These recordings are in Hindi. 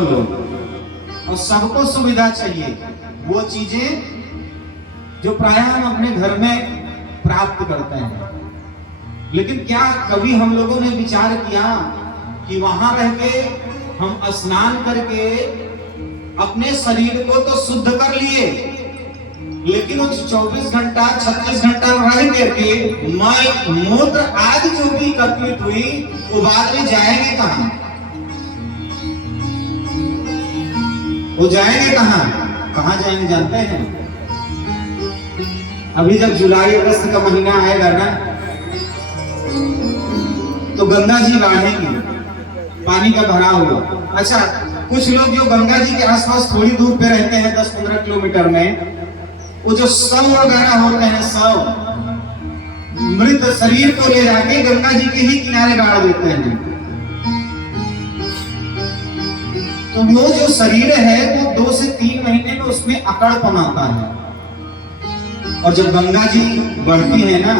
और सबको सुविधा चाहिए, वो चीजें जो प्रायः हम अपने घर में प्राप्त करते हैं। लेकिन क्या कभी हम लोगों ने विचार किया कि वहां रह के हम स्नान करके अपने शरीर को तो शुद्ध कर लिए, लेकिन उस 24 घंटा 36 घंटा रह करके मल मूत्र आदि जो भी एकत्रित हुई वो बाद में जाएंगे कहां? वो जाएंगे कहां? कहां जाएंगे जानते हैं? अभी जब जुलाई अगस्त का महीना आएगा ना, तो गंगा जी बढ़ेंगी, पानी का भराव हुआ। अच्छा, कुछ लोग जो गंगा जी के आसपास थोड़ी दूर पे रहते हैं 10-15 किलोमीटर में, वो जो शव वगैरह होते हैं, शव मृत शरीर को ले जाके गंगा जी के ही किनारे गाड़ देते हैं। तो वो जो शरीर है वो 2 से 3 महीने में उसमें अकड़पन आता है। और जब गंगा जी बढ़ती है ना,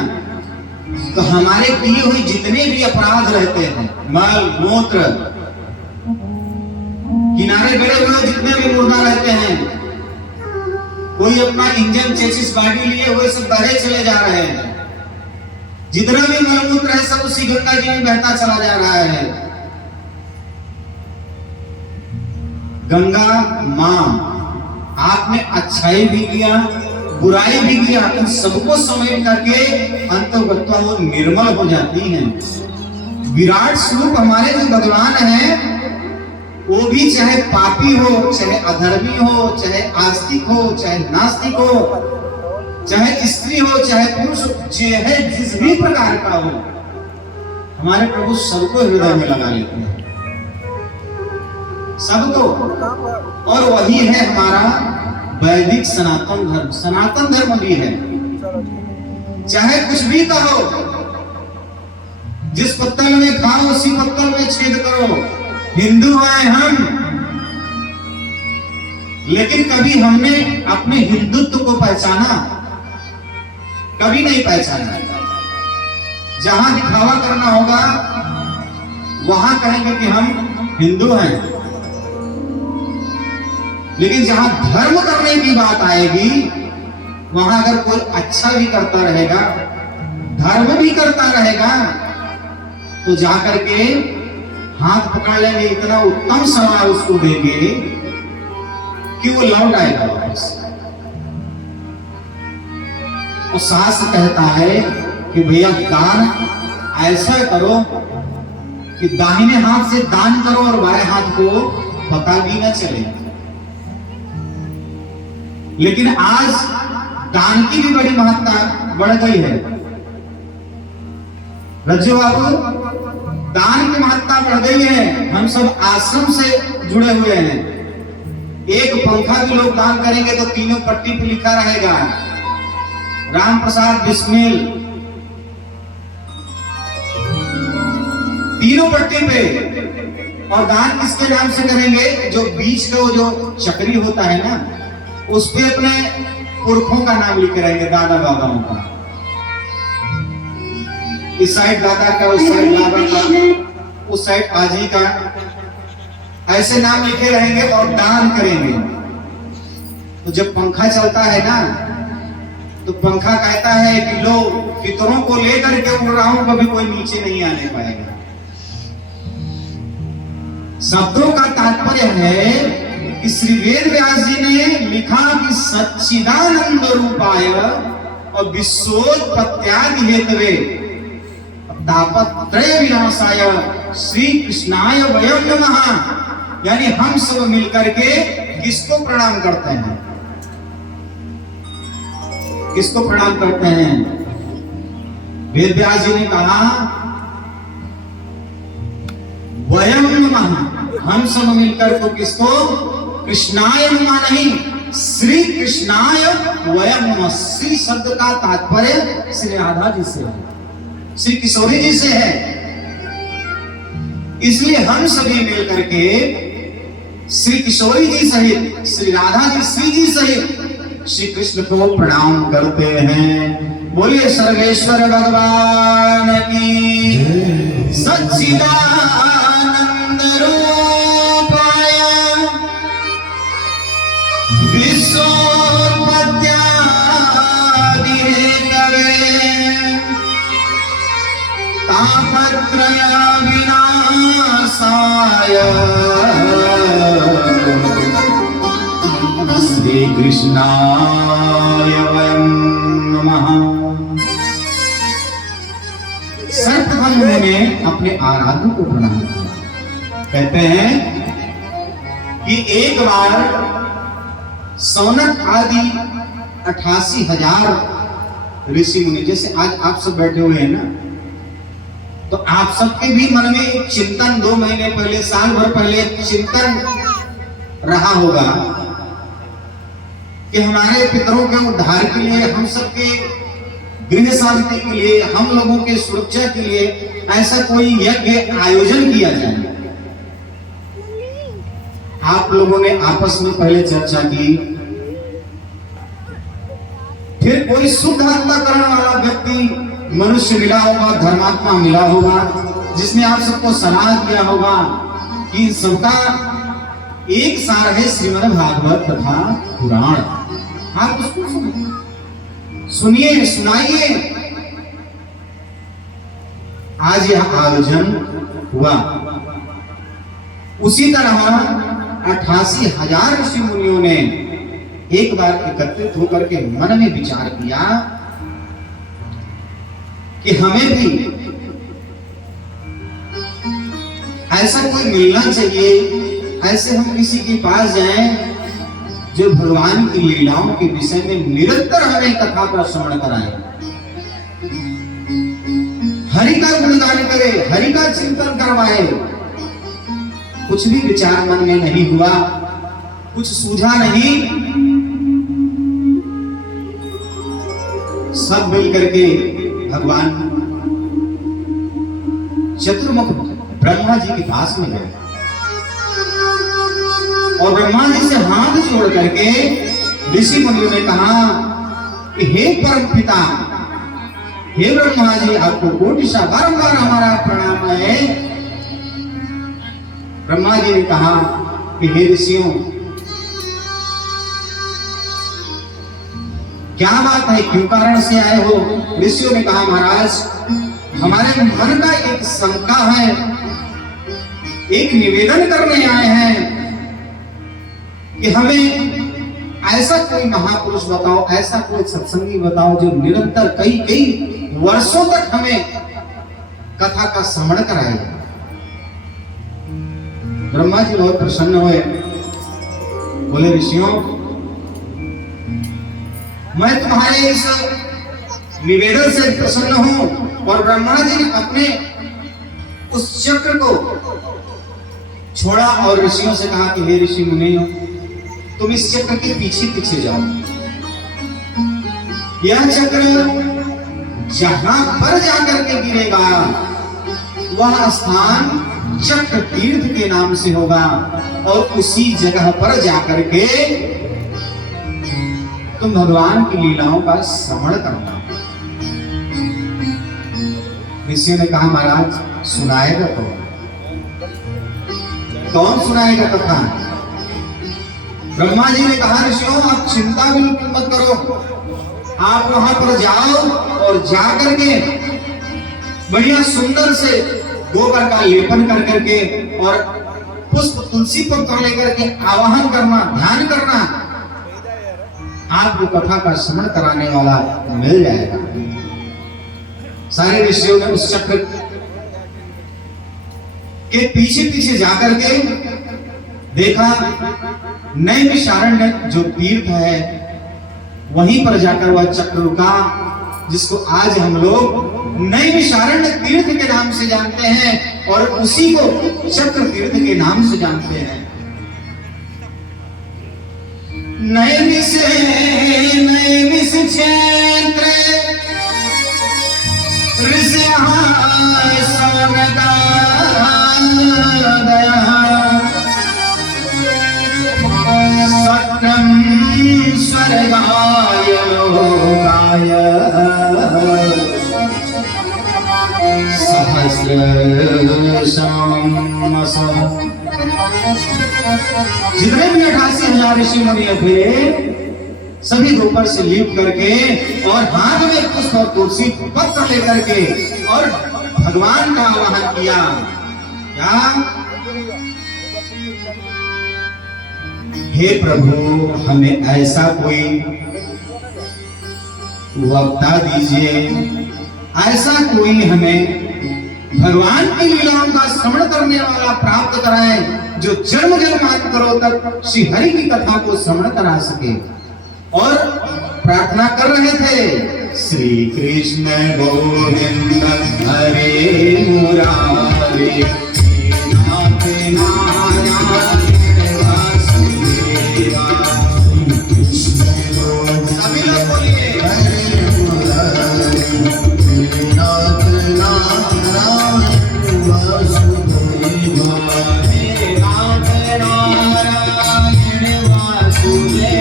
तो हमारे किए हुए जितने भी अपराध रहते हैं, मल मूत्र, किनारे गड़े हुए जितने भी मुर्दा रहते हैं, कोई अपना इंजन चेसिस बॉडी लिए हुए सब बहे चले जा रहे हैं, जितना भी मलमूत्र है सब उसी गंगा जी में बहता चला जा रहा है। गंगा मां, आपने अच्छाई भी किया बुराई भी किया, इन सबको समेट करके अंतर्गत्वा वो निर्मल हो जाती हैं। विराट स्वरूप हमारे जो भगवान हैं, वो भी चाहे पापी हो, चाहे अधर्मी हो, चाहे आस्तिक हो, चाहे नास्तिक हो, चाहे स्त्री हो, चाहे पुरुष, चाहे जिस भी प्रकार का हो, हमारे प्रभु सबको हृदय में लगा लेते हैं, सबको। और वही है हमारा वैदिक सनातन धर्म। सनातन धर्म भी है, चाहे कुछ भी कहो, जिस पत्तल में खाओ उसी पत्तल में छेद करो, हिंदू हैं हम। लेकिन कभी हमने अपने हिंदुत्व को पहचाना? कभी नहीं पहचाना। जहां दिखावा करना होगा वहां कहेंगे कि हम हिंदू हैं, लेकिन जहां धर्म करने की बात आएगी, वहां अगर कोई अच्छा भी करता रहेगा, धर्म भी करता रहेगा, तो जाकर के हाथ पकड़ लेंगे, इतना उत्तम सवाल उसको देंगे कि वो लौट आएगा वापस। और शास्त्र कहता है कि भैया दान ऐसा करो कि दाहिने हाथ से दान करो और बाएं हाथ को पता भी न चले। लेकिन आज दान की भी बड़ी महत्ता बढ़ गई है। रज्जू बाबू, दान की महत्ता बढ़ गई है। हम सब आश्रम से जुड़े हुए हैं। एक पंखा भी लोग दान करेंगे तो तीनों पट्टी पे लिखा रहेगा राम प्रसाद बिस्मिल, तीनों पट्टी पे। और दान किसके नाम से करेंगे? जो बीच का वो जो चक्री होता है ना, उस पे अपने पुरखों का नाम लिख रहेंगे, दादा बाबाओं का। इस साइड दादा का, उस साइड बाबा का, उस साइड आजी का, ऐसे नाम लिखे रहेंगे और दान करेंगे। तो जब पंखा चलता है ना, तो पंखा कहता है कि लो पितरों को लेकर के उड़ रहा हूं, कभी कोई नीचे नहीं आने पाएगा। शब्दों का तात्पर्य है कि श्री वेद व्यास जी ने लिखा कि सच्चिदानंद रूपाय और विश्वोत्पत्त्यादि हेतवे तापत्रय विनाशाय श्री कृष्णाय वयं नमः। यानी हम सब मिलकर के किसको प्रणाम करते हैं? किसको प्रणाम करते हैं? वेद व्यास जी ने कहा वयं नमः, हम सब मिलकर को किसको? कृष्णाय नमः नहीं, श्री कृष्णाय वयं नमः। श्री शब्द का तात्पर्य श्री राधा जी से है, श्री किशोरी जी से है। इसलिए हम सभी मिलकर के श्री किशोरी जी सहित, श्री राधा जी, श्री जी सहित श्री कृष्ण को प्रणाम करते हैं। बोलिए सर्वेश्वर भगवान की। सच्चिदानंद रूपाय तापत्रय विनाशाय श्री कृष्णाय वयं नमः। सर्वप्रथम उन्होंने अपने आराध्य को प्रणाम किया। कहते हैं कि एक बार सौनक आदि 88,000 ऋषि मुनि, जैसे आज आप सब बैठे हुए हैं ना, तो आप सबके भी मन में एक चिंतन 2 महीने पहले, साल भर पहले चिंतन रहा होगा कि हमारे पितरों के उद्धार के लिए, हम सबके गृह शांति के लिए, हम लोगों के सुरक्षा के लिए ऐसा कोई यज्ञ आयोजन किया जाए। आप लोगों ने आपस में पहले चर्चा की, फिर कोई शुद्ध अंतःकरण वाला व्यक्ति मनुष्य मिला होगा, धर्मात्मा मिला होगा, जिसने आप सबको सलाह दिया होगा कि सबका एक सार है श्रीमद् भागवत तथा पुराण। आप उसको सुनिए, सुनाइए। आज यह आयोजन हुआ। उसी तरह 88,000 ऋषि मुनियों ने एक बार एकत्रित होकर के मन में विचार किया कि हमें भी ऐसा कोई मिलना चाहिए, ऐसे हम किसी के पास जाएं जो भगवान की लीलाओं के विषय में निरंतर हमें कथा का श्रवण कराए, हरि का गुणगान करे, हरि का चिंतन करवाए। कुछ भी विचार मन में नहीं हुआ, कुछ सूझा नहीं। सब मिल करके भगवान चतुर्मुख ब्रह्मा जी के पास में गए और ब्रह्मा जी से हाथ जोड़ करके ऋषि मुनियों ने कहा कि हे परम पिता, हे ब्रह्मा जी, आपको कोटिशा बारंबार हमारा प्रणाम है। ब्रह्मा जी ने कहा कि हे ऋषियों, क्या बात है, क्यों कारण से आए हो? ऋषियों ने कहा महाराज, हमारे मन का एक शंका है, एक निवेदन करने आए हैं कि हमें ऐसा कोई महापुरुष बताओ, ऐसा कोई सत्संगी बताओ जो निरंतर कई कई वर्षों तक हमें कथा का श्रवण कराए। ब्रह्मा जी बहुत प्रसन्न हुए, बोले ऋषियों, मैं तुम्हारे इस निवेदन से प्रसन्न हूं। और ब्रह्मा जी ने अपने उस चक्र को छोड़ा और ऋषियों से कहा कि हे ऋषि मुनि, तुम इस चक्र के पीछे पीछे जाओ। यह चक्र जहां पर जाकर के गिरेगा वह स्थान चक्र तीर्थ के नाम से होगा और उसी जगह पर जाकर के तुम भगवान की लीलाओं का श्रवण करना। ऋषियों ने कहा महाराज, सुनाएगा कौन सुनाएगा कथा? ब्रह्मा जी ने कहा ऋषियों, आप चिंता बिल्कुल मत करो, आप वहां पर जाओ और जाकर के बढ़िया सुंदर से गोबर का लेपन कर करके और पुष्प तुलसी पत्र लेकर के आवाहन करना, ध्यान करना, आपको कथा का श्रवण कराने वाला मिल जाएगा। सारे ऋषियों ने उस चक्र के पीछे पीछे जाकर के देखा, नैमिषारण्य जो तीर्थ है वहीं पर जाकर वह चक्र रुका, जिसको आज हम लोग नैमिषारण्य तीर्थ के नाम से जानते हैं और उसी को चक्र तीर्थ के नाम से जानते हैं। नैमिष क्षेत्र सत्यम स्वर्गाय लोकाय जितने भी 88,000 ऋषि मुनि थे सभी ऊपर से लीप करके और हाथ में पुष्प और तुलसी पत्र लेकर के और भगवान का आवाहन किया। क्या? हे प्रभु, हमें ऐसा कोई वक्ता दीजिए, ऐसा कोई हमें भगवान की लीलाओं का श्रवण करने वाला प्राप्त कराए, जो जन्म जन्मांतरों तक श्री हरि की कथा को श्रवण करा सके। और प्रार्थना कर रहे थे, श्री कृष्ण गोविंद हरे मुरारे, नाथ नारायण वासुदेवा। सभी लोग बोलिए, हरे मुरारे, नाथ नारायण वासुदेवा, नाथ नारायण वासुदेवा।